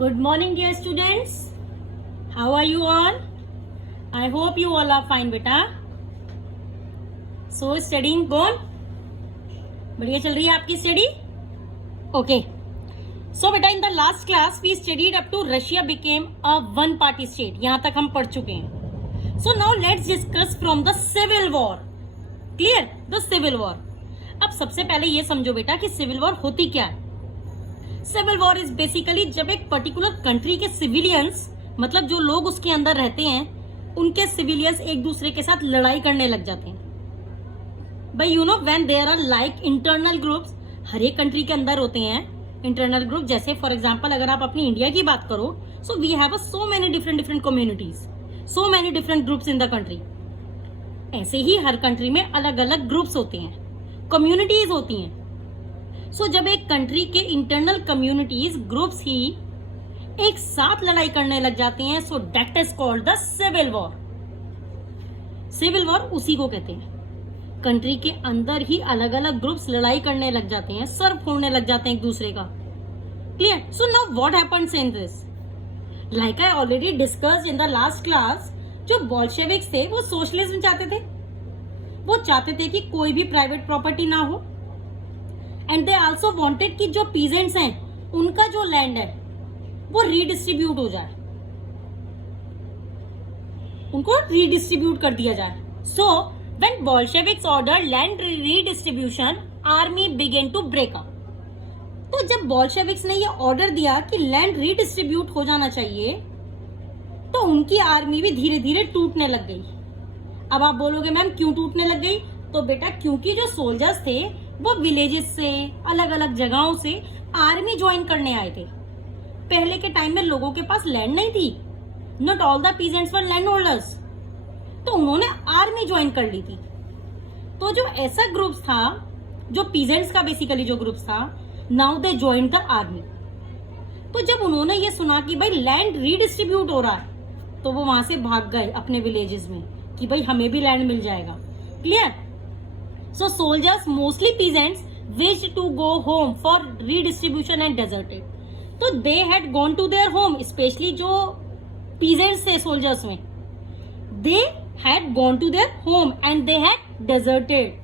Good morning, dear students. How are you all? I hope you all are fine, beta. So studying gone? बढ़िया चल रही है आपकी study? Okay. So बेटा in the last class we studied up to Russia became a one party state. यहाँ तक हम पढ़ चुके हैं. So now let's discuss from the civil war. Clear? The civil war. अब सबसे पहले ये समझो बेटा कि सिविल वॉर होती क्या है. सिविल वॉर इज बेसिकली जब एक पर्टिकुलर कंट्री के सिविलियंस, मतलब जो लोग उसके अंदर रहते हैं, उनके सिविलियंस एक दूसरे के साथ लड़ाई करने लग जाते हैं. भाई you know when there are like internal groups, हर एक कंट्री के अंदर होते हैं इंटरनल ग्रुप. जैसे फॉर एग्जांपल अगर आप अपनी इंडिया की बात करो, so we have so many different communities, so many different groups in the country. ऐसे ही हर कंट्री में अलग अलग ग्रुप्स होते हैं, कम्युनिटीज होती हैं. सो जब एक कंट्री के इंटरनल कम्युनिटीज ग्रुप्स ही एक साथ लड़ाई करने लग जाते हैं, so that is called the civil war. Civil war उसी को कहते हैं. कंट्री के अंदर ही अलग अलग ग्रुप्स लड़ाई करने लग जाते हैं, सर फोड़ने लग जाते हैं एक दूसरे का. Clear? So now what happens in this? Like I already discussed in the last class, जो बोल्शेविक्स थे वो सोशलिज्म चाहते थे. वो चाहते थे कि कोई भी प्राइवेट प्रॉपर्टी ना हो. एंड दे आल्सो वांटेड कि जो पीजेंट्स हैं उनका जो लैंड है वो रीडिस्ट्रीब्यूट हो जाए, उनको रीडिस्ट्रीब्यूट कर दिया जाए. So when Bolsheviks order land redistribution, army began to break up. तो जब बोल्शेविक्स ने ये ऑर्डर दिया कि लैंड रीडिस्ट्रीब्यूट हो जाना चाहिए, तो उनकी आर्मी भी धीरे धीरे टूटने लग गई. अब आप बोलोगे मैम क्यों टूटने लग गई? तो बेटा क्योंकि जो सोल्जर्स थे वो विलेजेस से, अलग अलग जगहों से आर्मी ज्वाइन करने आए थे. पहले के टाइम में लोगों के पास लैंड नहीं थी, not all the peasants were land holders, तो उन्होंने आर्मी ज्वाइन कर ली थी. तो जो ऐसा ग्रुप था, जो पीजेंट्स का बेसिकली जो ग्रुप था, now they join the army. तो जब उन्होंने ये सुना कि भाई लैंड रीडिस्ट्रीब्यूट हो रहा है, तो वो वहां से भाग गए अपने विलेजेस में कि भाई हमें भी लैंड मिल जाएगा. Clear? So soldiers, mostly peasants, wished to go home for redistribution and deserted. तो they had gone to their home, especially जो peasants थे soldiers में, they had gone to their home and they had deserted.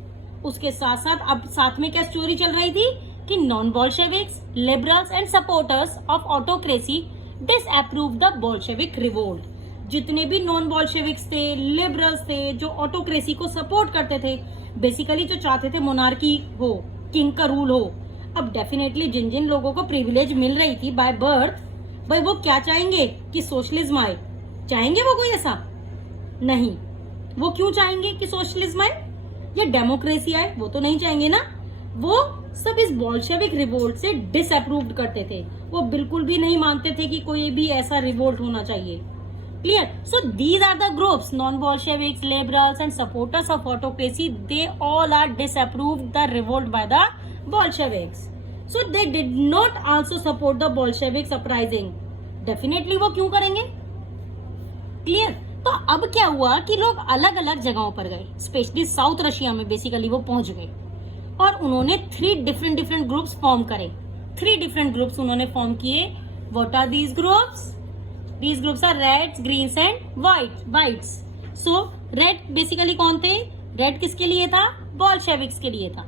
उसके साथ साथ अब साथ में क्या स्टोरी चल रही थी कि non Bolsheviks, liberals and supporters of autocracy disapprove the Bolshevik revolt. जितने भी नॉन बोल्शेविक्स थे, लिबरल्स थे, जो ऑटोक्रेसी को सपोर्ट करते थे, बेसिकली जो चाहते थे मोनार्की हो, किंग का रूल हो. अब डेफिनेटली जिन जिन लोगों को प्रिविलेज मिल रही थी बाय बर्थ, भाई वो क्या चाहेंगे कि सोशलिज्म आए? चाहेंगे वो कोई ऐसा? नहीं. वो क्यों चाहेंगे कि सोशलिज्म आए या डेमोक्रेसी आए? वो तो नहीं चाहेंगे ना. वो सब इस बोल्शेविक रिवोल्ट से डिसअप्रूव्ड करते थे. वो बिल्कुल भी नहीं मानते थे कि कोई भी ऐसा रिवोल्ट होना चाहिए. Clear? So these are the groups, non-Bolsheviks, liberals and supporters of autocracy. They all are disapproved the revolt by the Bolsheviks. So they did not also support the Bolsheviks uprising. Definitely वो क्यों करेंगे? Clear? तो अब क्या हुआ कि लोग अलग अलग जगहों पर गए, स्पेशली साउथ रशिया में बेसिकली वो पहुंच गए और उन्होंने 3 डिफरेंट ग्रुप्स फॉर्म करे. 3 डिफरेंट ग्रुप्स उन्होंने फॉर्म किए. What are these groups? These groups are reds, greens and whites. So red basically कौन थे? रेड किसके लिए था? बोल्शेविक्स के लिए था.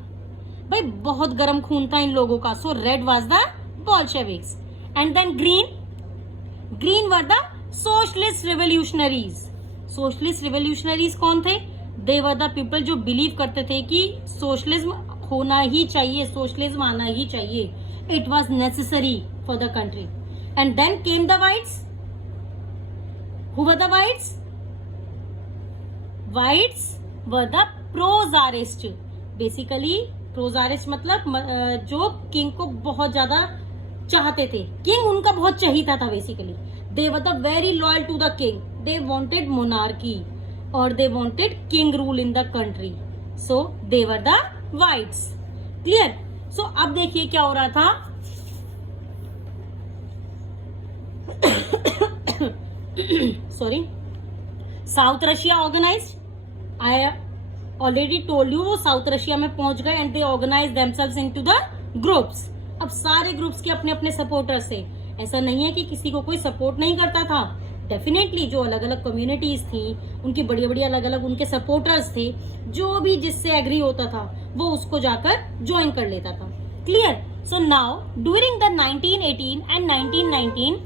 भाई बहुत गर्म खून था इन लोगों का. So red was the Bolsheviks. And then green were the socialist revolutionaries. Socialist revolutionaries कौन थे? They were the people जो बिलीव करते थे कि सोशलिज्म होना ही चाहिए, सोशलिज्म आना ही चाहिए. It was necessary for the country. And then came the whites. Who were the whites? Whites were the pro-czarist. Basically, pro-czarist मतलब जो किंग को बहुत ज्यादा चाहते थे. किंग उनका बहुत चाहिता था basically. They were the very loyal to the king. They wanted monarchy or they wanted king rule in the country. So they were the whites. Clear? So अब देखिए क्या हो रहा था. Sorry, south Russia organized. I already told you वो south Russia में पहुंच गए and they organize themselves into the groups. अब सारे ग्रुप्स के अपने अपने सपोर्टर्स थे ऐसा नहीं है कि किसी को कोई सपोर्ट नहीं करता था। डेफिनेटली जो अलग अलग कम्युनिटीज थी, उनकी बड़ी बड़ी अलग अलग उनके सपोर्टर्स थे, जो भी जिससे एग्री होता था वो उसको जाकर ज्वाइन कर लेता था। Clear? So now during the 1918 and 1919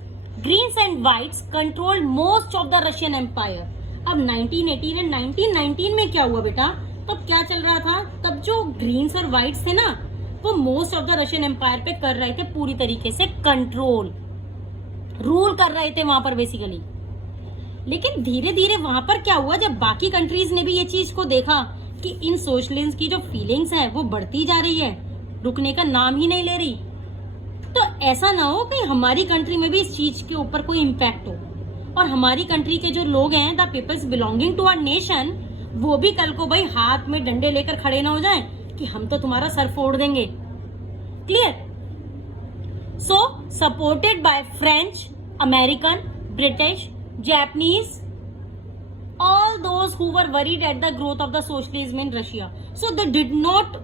Greens and Whites controlled most of the Russian empire. अब 1918 एंड 1919 में क्या हुआ बेटा? तब क्या चल रहा था? तब जो ग्रीन्स और व्हाइट्स थे ना, वो most of the Russian empire पे कर रहे थे पूरी तरीके से कंट्रोल, रूल कर रहे थे वहां पर बेसिकली। लेकिन धीरे धीरे वहां पर क्या हुआ, जब बाकी कंट्रीज ने भी ये चीज को देखा कि इन सोशलिस्ट की जो फीलिंग्स है वो बढ़ती जा रही है, रुकने का नाम ही नहीं ले रही, तो ऐसा ना हो कि हमारी कंट्री में भी इस चीज के ऊपर कोई इम्पैक्ट हो और हमारी कंट्री के जो लोग हैं, the peoples belonging to our nation, वो भी कल को भाई हाथ में डंडे लेकर खड़े ना हो जाएं कि हम तो तुम्हारा सर फोड़ देंगे। Clear? So supported by French, American, British, Japanese, all those who were worried at the growth of the socialism in Russia, so they did not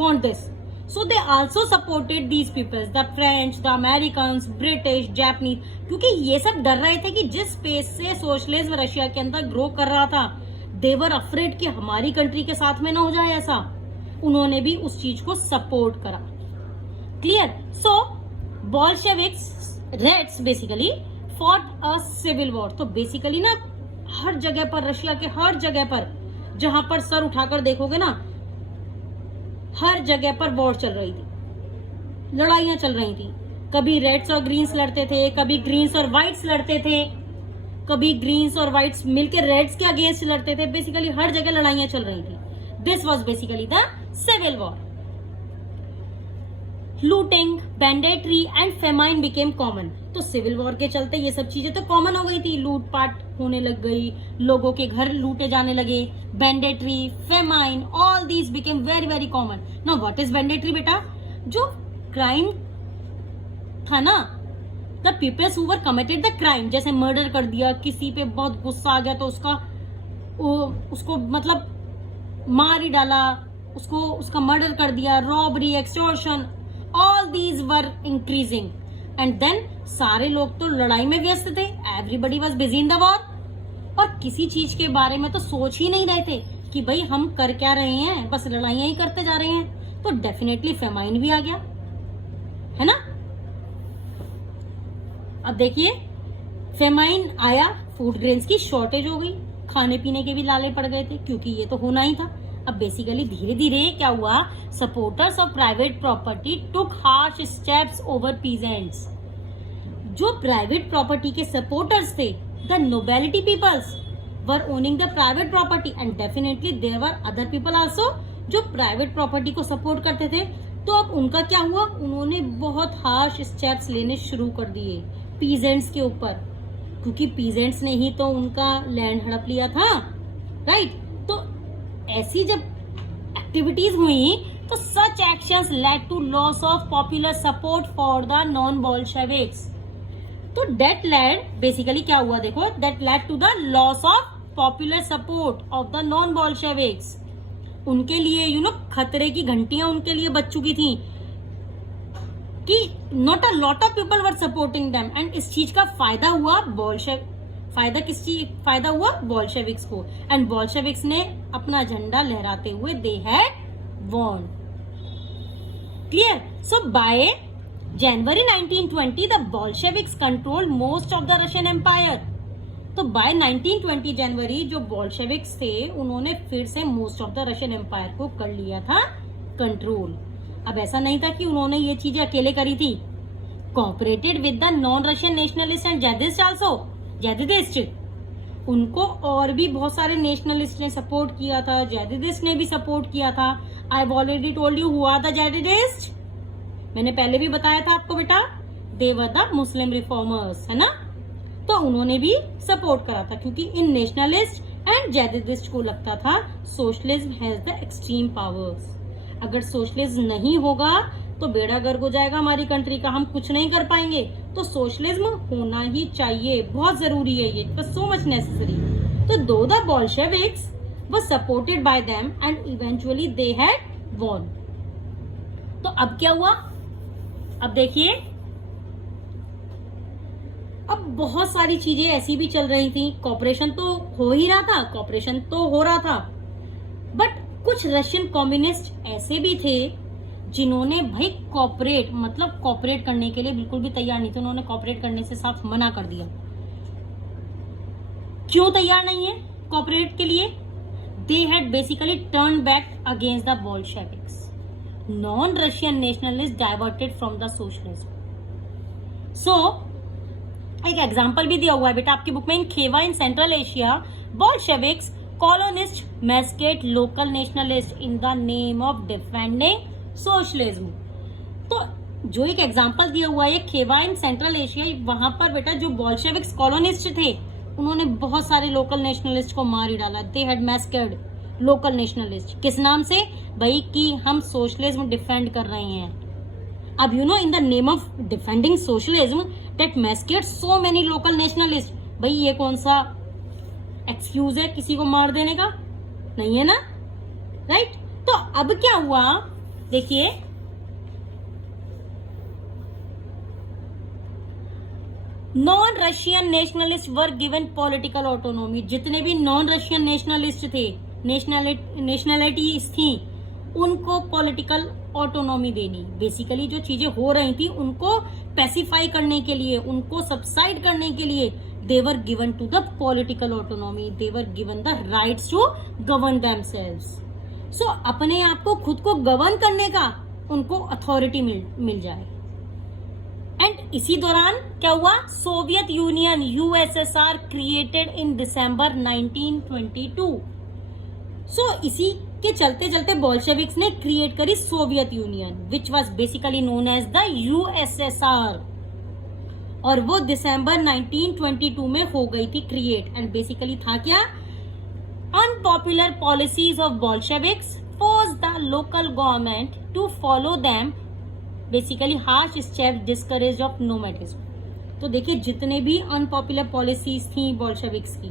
want this, so they also supported these peoples, the French, the Americans, British, Japanese, क्योंकि ये सब डर रहे थे कि जिस pace से socialism Russia के अंदर ग्रो कर रहा था, they were afraid कि हमारी कंट्री के साथ में ना हो जाए ऐसा। उन्होंने भी उस चीज को सपोर्ट करा। Clear? So Bolsheviks, Reds basically fought a civil war. तो बेसिकली ना हर जगह पर, रशिया के हर जगह पर जहां पर सर उठाकर देखोगे ना, हर जगह पर वॉर चल रही थी, लड़ाइयां चल रही थी। कभी रेड्स और ग्रीन्स लड़ते थे, कभी ग्रीन्स और व्हाइट्स लड़ते थे, कभी ग्रीन्स और व्हाइट्स मिलकर रेड्स के अगेंस्ट लड़ते थे। बेसिकली हर जगह लड़ाइयां चल रही थी। This was basically the civil war. Looting, banditry and famine became common. तो सिविल वॉर के चलते ये सब चीजें तो कॉमन हो गई थी, लूटपाट होने लग गई, लोगों के घर लूटे जाने लगे, banditry, famine, all these became very very common. Now what is banditry बेटा? जो क्राइम था ना, the peoples who were committed the crime, जैसे मर्डर कर दिया, किसी पे बहुत गुस्सा आ गया तो उसको मतलब मार ही डाला, उसका मर्डर कर दिया, robbery, extortion, all these were increasing. And then सारे लोग तो लड़ाई में व्यस्त थे, everybody was busy in the war, और किसी चीज के बारे में तो सोच ही नहीं रहे थे कि भाई हम कर क्या रहे हैं, बस लड़ाइयां ही करते जा रहे हैं। तो डेफिनेटली फेमाइन भी आ गया, है ना? अब देखिए, फेमाइन आया, फूड ग्रेन्स की शॉर्टेज हो गई, खाने पीने के भी लाले पड़ गए थे, क्योंकि ये तो होना ही था। अब बेसिकली धीरे धीरे क्या हुआ, supporters of private property took harsh steps over peasants. जो प्राइवेट प्रॉपर्टी के सपोर्टर्स थे, the nobility peoples were owning the private property, and definitely there were other people also जो प्राइवेट प्रॉपर्टी को सपोर्ट करते थे। तो अब उनका क्या हुआ, उन्होंने बहुत हार्श स्टेप्स लेने शुरू कर दिए पीजेंट्स के ऊपर, क्योंकि पीजेंट्स ने ही तो उनका लैंड हड़प लिया था, राइट? तो ऐसी जब एक्टिविटीज हुई तो such actions led to loss of popular support for the non Bolsheviks. तो दैट लेड बेसिकली क्या हुआ, देखो, that led to the loss of popular support of the non Bolsheviks. उनके लिए खतरे की घंटियां उनके लिए बज चुकी थी कि not a lot of people were supporting them, and इस चीज का फायदा हुआ फायदा हुआ बोल्शेविक्स को, एंड बोल्शेविक्स ने अपना झंडा लहराते हुए they had won. Clear? So by January 1920 the Bolsheviks controlled most of the Russian empire. तो बाय 1920 जनवरी जो बोल्शेविक्स थे, उन्होंने फिर से most of the Russian empire को कर लिया था कंट्रोल। अब ऐसा नहीं था कि उन्होंने ये चीजें अकेले करी थी, cooperated with the non Russian nationalist and Jadidist also, Jadidist, उनको और भी बहुत सारे नेशनलिस्ट ने सपोर्ट किया था, जेदिस्ट ने भी सपोर्ट किया था। I have already told you who are the Jadidist, मैंने पहले भी बताया था आपको बेटा, दे वर द मुस्लिम रिफॉर्मर्स, है ना? तो उन्होंने भी सपोर्ट करा था, क्योंकि इन नेशनलिस्ट एंड जेदिस्ट को लगता था socialism has the extreme powers. अगर सोशलिज्म नहीं होगा तो बेड़ा गर्क हो जाएगा हमारी कंट्री का, हम कुछ नहीं कर पाएंगे। तो सोशलिज्म होना ही चाहिए, बहुत जरूरी है ये, बस सो मच नेसेसरी। तो though the Bolsheviks were supported by them and eventually they had won. तो अब क्या हुआ, अब देखिए, अब बहुत सारी चीजें ऐसी भी चल रही थी, कॉपरेशन तो हो ही रहा था, कॉपरेशन तो हो रहा था, बट कुछ रशियन कम्युनिस्ट ऐसे भी थे जिन्होंने भाई कॉपरेट मतलब कॉपरेट करने के लिए बिल्कुल भी तैयार नहीं थे। उन्होंने कॉपरेट करने से साफ मना कर दिया। क्यों तैयार नहीं है कॉपरेट के लिए? They had basically turn back against the Bolsheviks. Non Russian nationalist diverted from the socialism. So एक एग्जाम्पल भी दिया हुआ है बेटा आपकी बुक में। In Khiva in Central Asia Bolsheviks colonist massacred local nationalist in the name of defending socialism. तो जो एक एग्जाम्पल दिया हुआ है खेवा इन सेंट्रल एशिया, वहां पर बेटा जो बोल्शेविक्स कॉलोनिस्ट थे उन्होंने बहुत सारे लोकल नेशनलिस्ट को मार ही डाला। They had massacred local nationalist. किस नाम से? भाई कि हम सोशलिज्म डिफेंड कर रहे हैं। अब you know in the name of defending socialism that massacred so many local nationalist. भाई ये कौन सा एक्सक्यूज है किसी को मार देने का? नहीं है ना, राइट? तो अब क्या हुआ देखिए, non Russian nationalist were given political autonomy. जितने भी नॉन रशियन नेशनलिस्ट थे, नेशनलिटीज थी, उनको पॉलिटिकल ऑटोनॉमी देनी। बेसिकली जो चीजें हो रही थी उनको पैसिफाई करने के लिए, उनको सबसाइड करने के लिए they were given to the political autonomy, they were given the rights to govern themselves. So अपने आप को खुद को गवर्न करने का उनको अथॉरिटी मिल जाए। एंड इसी दौरान क्या हुआ? Soviet Union USSR created in December 1922। So इसी के चलते चलते बोल्शेविक्स ने क्रिएट करी Soviet Union, which was basically known as the USSR. और वो दिसंबर 1922 में हो गई थी क्रिएट। एंड बेसिकली था क्या? Unpopular policies of Bolsheviks force the local government to follow them. Basically harsh step discourage of nomadism. तो देखिए जितने भी अनपॉपुलर पॉलिसीज थी बोल्शेविक्स की,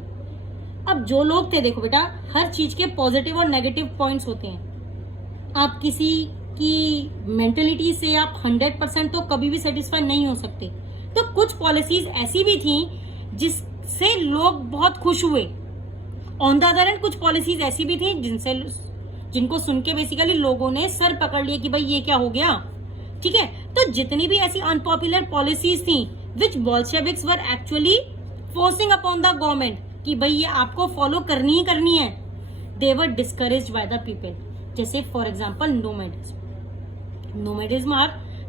अब जो लोग थे, देखो बेटा हर चीज के पॉजिटिव और नेगेटिव पॉइंट्स होते हैं। आप किसी की मेंटेलिटी से आप 100% तो कभी भी सेटिस्फाई नहीं हो सकते। तो कुछ पॉलिसीज ऐसी भी थी जिससे लोग बहुत खुश हुए। ऑन द अदर हैंड कुछ पॉलिसीज ऐसी भी थी जिनको सुन के बेसिकली लोगों ने सर पकड़ लिया कि भाई ये क्या हो गया। ठीक है, तो जितनी भी ऐसी अनपॉपुलर पॉलिसीज थी which Bolsheviks were actually forcing upon the government कि भाई ये आपको फॉलो करनी ही करनी है, they were discouraged by the people. जैसे for example nomadism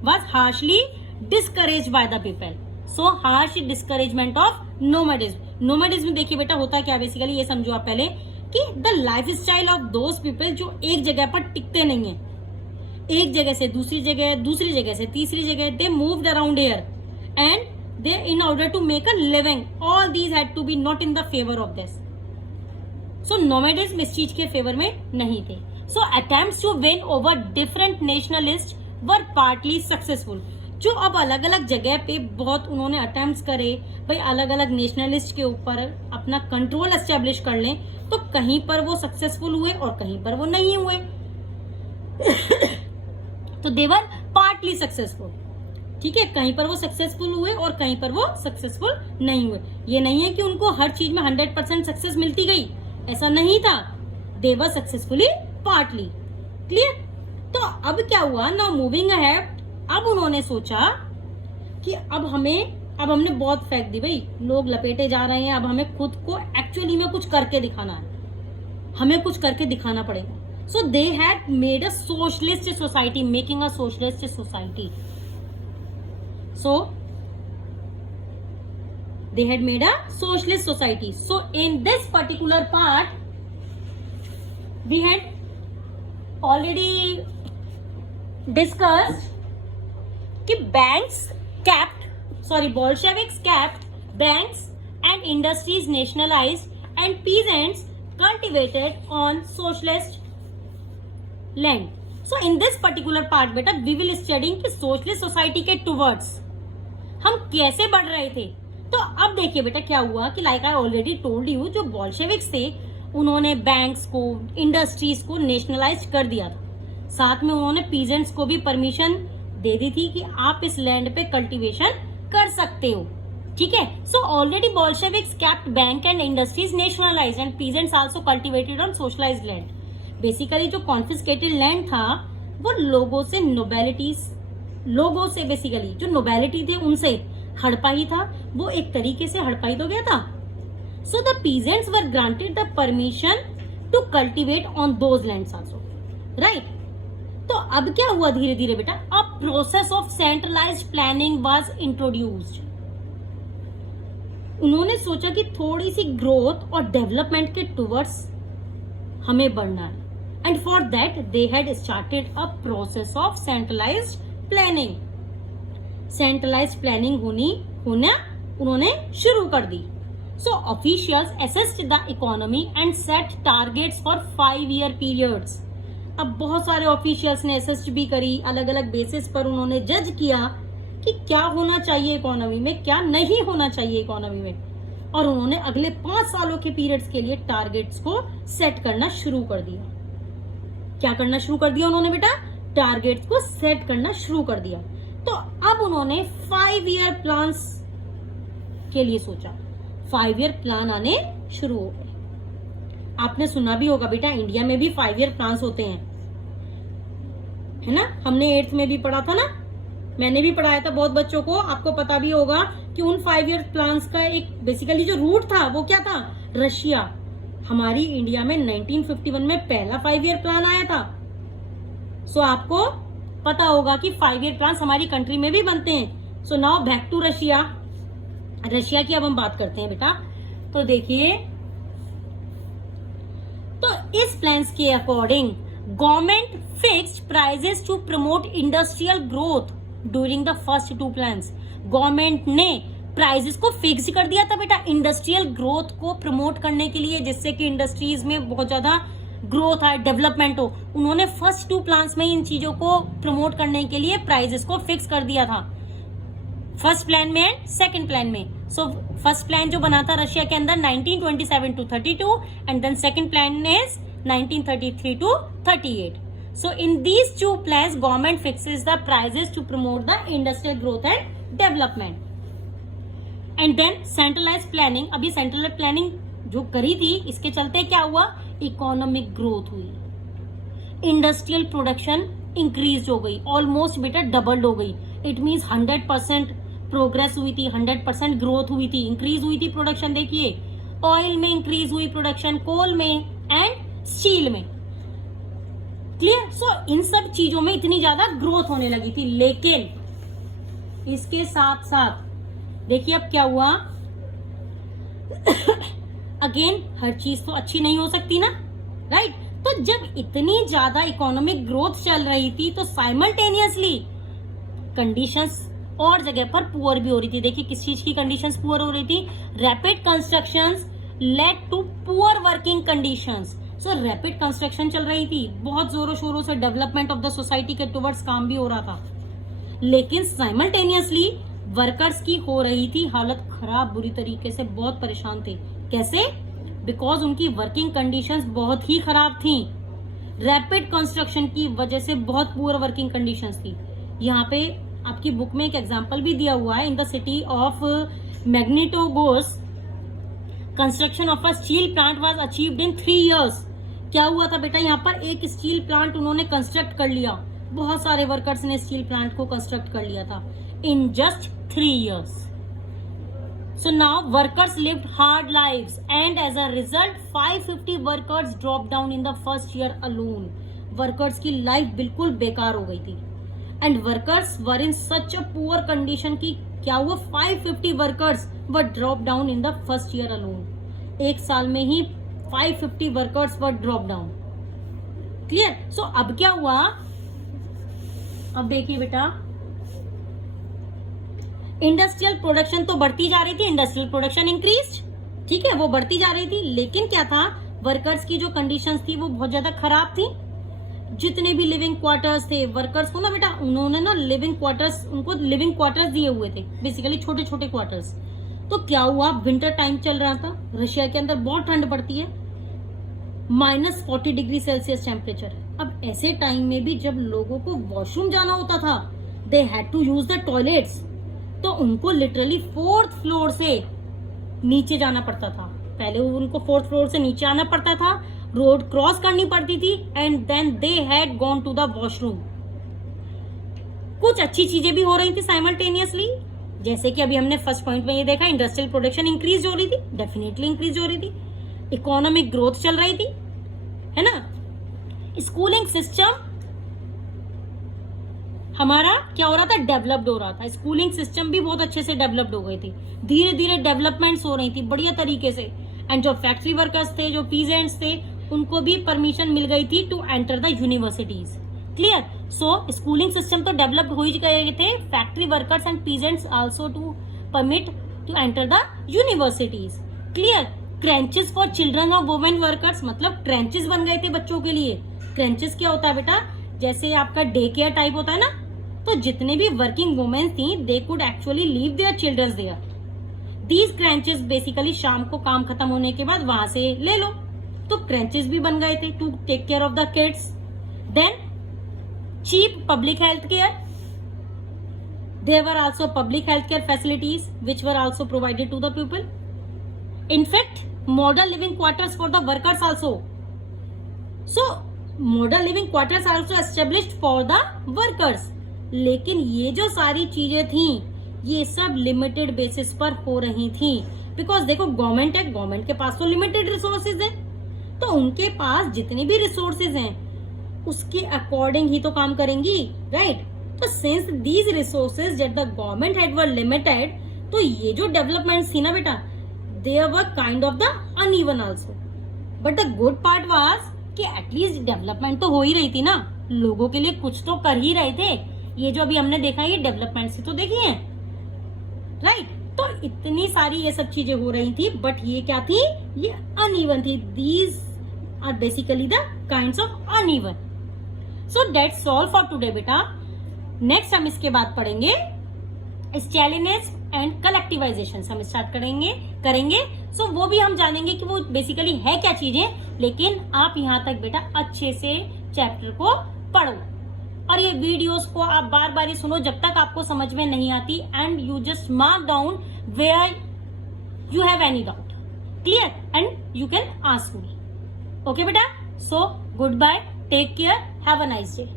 was harshly discouraged by the people. So harsh discouragement of nomadism. Nomadism देखिए बेटा होता क्या बेसिकली, ये समझो आप पहले कि the life style of those people जो एक जगह पर टिकते नहीं है, एक जगह से दूसरी जगह, दूसरी जगह से तीसरी जगह, they moved around here and they in order to make a living, all these had to be not in the favor of this. So nomadism इस चीज के फेवर में नहीं थे. So attempts to win over different nationalists were partly successful. जो अब अलग अलग जगह पे बहुत उन्होंने अटेम्प्ट्स करे भाई अलग अलग नेशनलिस्ट के ऊपर अपना कंट्रोल एस्टेब्लिश कर लें, तो कहीं पर वो सक्सेसफुल हुए और कहीं पर वो नहीं हुए. तो देवर पार्टली सक्सेसफुल. ठीक है, कहीं पर वो सक्सेसफुल हुए और कहीं पर वो सक्सेसफुल नहीं हुए. ये नहीं है कि उनको हर चीज में 100% सक्सेस मिलती गई, ऐसा नहीं था. देवर सक्सेसफुली पार्टली. क्लियर. तो अब क्या हुआ, नाउ मूविंग अहेड, अब उन्होंने सोचा कि अब हमने बहुत फेंक दी भाई, लोग लपेटे जा रहे हैं, अब हमें खुद को एक्चुअली में कुछ करके दिखाना है, हमें कुछ करके दिखाना पड़ेगा. So they had made a socialist society, making a socialist society. So they had made a socialist society. So in this particular part we had already discussed कि Bolsheviks kept banks and industries nationalized and peasants cultivated on socialist land. So in this particular part बेटा we will studying कि socialist society के towards हम कैसे बढ़ रहे थे. तो अब देखिए बेटा क्या हुआ कि like I already told you, जो बोल्शेविक्स थे उन्होंने बैंक्स को, इंडस्ट्रीज को नेशनलाइज कर दिया था. साथ में उन्होंने पीजेंट्स को भी परमिशन दे दी थी कि आप इस लैंड पे कल्टीवेशन कर सकते हो. ठीक है. So already Bolsheviks kept bank and industries nationalized and peasants also cultivated on socialized land. Basically जो कॉन्फिस्केटेड लैंड था वो लोगों से बेसिकली जो नोबेलिटी थे उनसे हड़पा ही था, वो एक तरीके से हड़पा ही तो गया था. So the peasants were granted the permission to cultivate on those lands also, right. तो अब क्या हुआ धीरे धीरे बेटा, a process of centralised planning was introduced. उन्होंने सोचा कि थोड़ी सी ग्रोथ और डेवलपमेंट के टुवर्ड्स हमें बढ़ना है, and for that they had started a process of centralised planning. Centralised planning होना उन्होंने शुरू कर दी. So officials assessed the economy and set targets for 5-year periods. अब बहुत सारे ऑफिशियल्स ने असेस्ट भी करी, अलग अलग बेसिस पर उन्होंने जज किया कि क्या होना चाहिए इकोनॉमी में, क्या नहीं होना चाहिए इकोनॉमी में, और उन्होंने अगले 5 सालों के पीरियड्स के लिए टारगेट्स को सेट करना शुरू कर दिया. क्या करना शुरू कर दिया उन्होंने बेटा, टारगेट्स को सेट करना शुरू कर दिया. तो अब उन्होंने 5-year प्लान्स के लिए सोचा. 5-year प्लान आने शुरू हो गए. आपने सुना भी होगा बेटा, इंडिया में भी 5-year प्लान्स होते हैं, है ना. हमने 8th में भी पढ़ा था ना, मैंने भी पढ़ाया था बहुत बच्चों को. आपको पता भी होगा कि उन 5-year प्लान्स का एक बेसिकली जो रूट था वो क्या था, रशिया. हमारी इंडिया में 1951 में पहला 5-year प्लान आया था. सो आपको पता होगा कि 5-year प्लान्स हमारी कंट्री में भी बनते हैं. So now back to Russia. Russia की अब हम बात करते हैं बेटा. तो देखिए, तो इस प्लान्स के according government fixed prices to promote industrial growth during the first 2 plans. Government ने प्राइजेस को फिक्स कर दिया था बेटा इंडस्ट्रियल ग्रोथ को प्रमोट करने के लिए, जिससे कि इंडस्ट्रीज में बहुत ज्यादा ग्रोथ आए, डेवलपमेंट हो. उन्होंने फर्स्ट 2 प्लान्स में इन चीजों को प्रमोट करने के लिए प्राइजेस को फिक्स कर दिया था, फर्स्ट प्लान में एंड सेकंड प्लान में. सो फर्स्ट प्लान जो बना था रशिया के अंदर 1927 to 32 and then second plan is 1933 to 38. So in these 2 plans, government fixes the prices to promote the industrial growth and development. And then centralized planning. अब ये centralized planning जो करी थी, इसके चलते क्या हुआ, इकोनॉमिक ग्रोथ हुई, इंडस्ट्रियल प्रोडक्शन इंक्रीज हो गई, ऑलमोस्ट बेटा डबल्ड हो गई. इट मीन्स 100% प्रोग्रेस हुई थी, 100% ग्रोथ हुई थी, इंक्रीज हुई थी प्रोडक्शन. देखिए, ऑयल में इंक्रीज हुई प्रोडक्शन, कोल में एंड स्टील में. क्लियर. सो इन सब चीजों में इतनी ज्यादा ग्रोथ होने लगी थी. लेकिन इसके साथ साथ देखिए अब क्या हुआ. अगेन हर चीज तो अच्छी नहीं हो सकती ना, राइट. तो जब इतनी ज्यादा इकोनॉमिक ग्रोथ चल रही थी तो साइमल्टेनियसली कंडीशंस और जगह पर पुअर भी हो रही थी. देखिए किस चीज की कंडीशंस पुअर हो रही थी, rapid constructions led to poor working conditions. So rapid construction चल रही थी, बहुत जोरों शोरों से डेवलपमेंट ऑफ द सोसाइटी के टुवर्ड्स काम भी हो रहा था, लेकिन साइमल्टेनियसली वर्कर्स की हो रही थी हालत खराब, बुरी तरीके से बहुत परेशान थे. कैसे, बिकॉज उनकी वर्किंग कंडीशंस बहुत ही खराब थी. रैपिड कंस्ट्रक्शन की वजह से बहुत पुअर वर्किंग कंडीशंस थी. यहाँ पे आपकी बुक में एक एग्जांपल भी दिया हुआ है. In the city of Magnitogorsk construction of a steel plant was achieved in 3 years. क्या हुआ था बेटा, यहाँ पर एक स्टील प्लांट उन्होंने कंस्ट्रक्ट कर लिया, बहुत सारे वर्कर्स ने स्टील प्लांट को कंस्ट्रक्ट कर लिया था in just 3 years. So now workers lived hard lives and as a result 550 workers dropped down in the first year alone. Workers की लाइफ बिल्कुल बेकार हो गई थी and workers were in such a poor condition कि क्या हुआ, 550 workers were dropped down in the first year alone. एक साल में ही 550 workers were dropped down. Clear? So अब क्या हुआ, अब देखिए बेटा, इंडस्ट्रियल प्रोडक्शन तो बढ़ती जा रही थी, इंडस्ट्रियल प्रोडक्शन इंक्रीज, ठीक है, वो बढ़ती जा रही थी, लेकिन क्या था, वर्कर्स की जो कंडीशंस थी वो बहुत ज्यादा खराब थी. जितने भी लिविंग क्वार्टर्स थे वर्कर्स को ना बेटा, उन्होंने ना लिविंग क्वार्टर्स, उनको लिविंग क्वार्टर्स दिए हुए थे, बेसिकली छोटे छोटे क्वार्टर्स. तो क्या हुआ, विंटर टाइम चल रहा था, रशिया के अंदर बहुत ठंड पड़ती है, -40 डिग्री सेल्सियस टेम्परेचर. अब ऐसे टाइम में भी जब लोगों को वॉशरूम जाना होता था, they had to use the toilets. तो उनको लिटरली 4th फ्लोर से नीचे जाना पड़ता था। पहले उनको 4th फ्लोर से नीचे आना पड़ता था, रोड क्रॉस करनी पड़ती थी, and then they had gone to the washroom. कुछ अच्छी चीजें भी हो रही थी साइमल्टेनियसली, जैसे कि अभी हमने फर्स्ट पॉइंट में ये देखा, इंडस्ट्रियल प्रोडक्शन इंक्रीज हो रही थी, डेफिनेटली इंक्रीज हो रही थी, इकोनॉमिक ग्रोथ चल रही थी, है ना। स्कूलिंग सिस्टम हमारा क्या हो रहा था, डेवलप्ड हो रहा था। स्कूलिंग सिस्टम भी बहुत अच्छे से डेवलप्ड हो गई थी, धीरे धीरे डेवलपमेंट्स हो रही थी बढ़िया तरीके से। एंड जो फैक्ट्री वर्कर्स थे, जो पीजेंट्स थे, उनको भी परमिशन मिल गई थी to enter the universities. Clear. So schooling system तो डेवलप्ड हो ही गए थे, factory workers and peasants also to permit to enter the universities. Clear. Creches for children और वुमेन वर्कर्स, मतलब ट्रेंचेस बन गए थे बच्चों के लिए। क्रेंचेस क्या होता है बेटा, जैसे आपका डे केयर टाइप होता है ना, तो जितने भी वर्किंग वुमेन थी, they could actually leave their childrens there. These creches basically शाम को काम खत्म होने के बाद वहां से ले लो, तो क्रेंचेस भी बन गए थे to take care of the kids. Then cheap public health care, there were also public health care facilities which were also provided to the people. In fact, modern living quarters for the workers also. So, modern living quarters are also established for the workers. लेकिन ये जो सारी चीजें थी, ये सब limited basis पर हो रही थी, बिकॉज देखो गवर्नमेंट है, गवर्नमेंट के पास तो लिमिटेड रिसोर्सेज है, तो उनके पास जितने भी रिसोर्सेज हैं उसके अकॉर्डिंग ही तो काम करेंगी, राइट। तो since these resources that the government had were limited, तो ये जो डेवलपमेंट थी ना बेटा, they were kind of the uneven also, but the good part was कि एटलीस्ट डेवलपमेंट तो हो ही रही थी ना, लोगों के लिए कुछ तो कर ही रहे थे। ये जो अभी हमने देखा, ये डेवलपमेंट से तो देखी है, राइट। तो इतनी सारी ये सब चीजें हो रही थी, बट ये क्या थी, ये अनइवन थी। These are basically the kinds of uneven. So that's all for today बेटा। नेक्स्ट हम इसके बाद पढ़ेंगे स्टैलिनिज्म एंड कलेक्टिवाइजेशन, हम स्टार्ट करेंगे। सो वो भी हम जानेंगे कि वो बेसिकली है क्या चीजें, लेकिन आप यहाँ तक बेटा अच्छे से चैप्टर को पढ़ो, और ये वीडियोस को आप बार बार ही सुनो जब तक आपको समझ में नहीं आती, and you just mark down where you have any doubt. Clear. And you can ask me. Okay बेटा। So goodbye, take care, have a nice day.